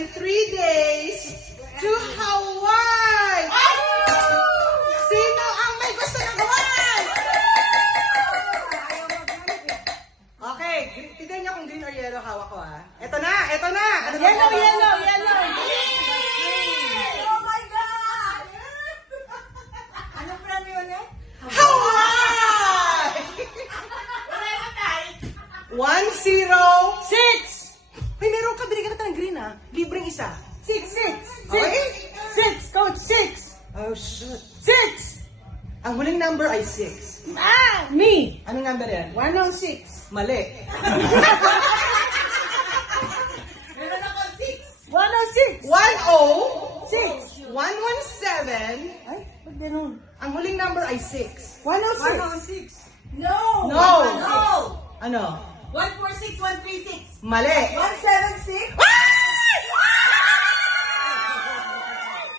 and 3 days to Hawaii! Sino ang may gusto ng Hawaii? Okay, tignan niyo kung green or yellow hawak ko ah. Ito na! Ano ba Yellow, ito? yellow, yellow. Oh my God! Anong premyo ulit? Hawaii! 1-0. 6! May meron ka, binigyan ka ng green ah. Libreng isa. 6! Okay? 6! Coach, 6! Oh, shoot. 6! Ang huling number ay 6. Me! Anong number yan? 106. Mali. Meron ako 106! 10. 6! 117. Ay, ba't ganun? Ang huling number ay 6. 106. 6. No! No. No! Ano? 146, 136. Mali. 169.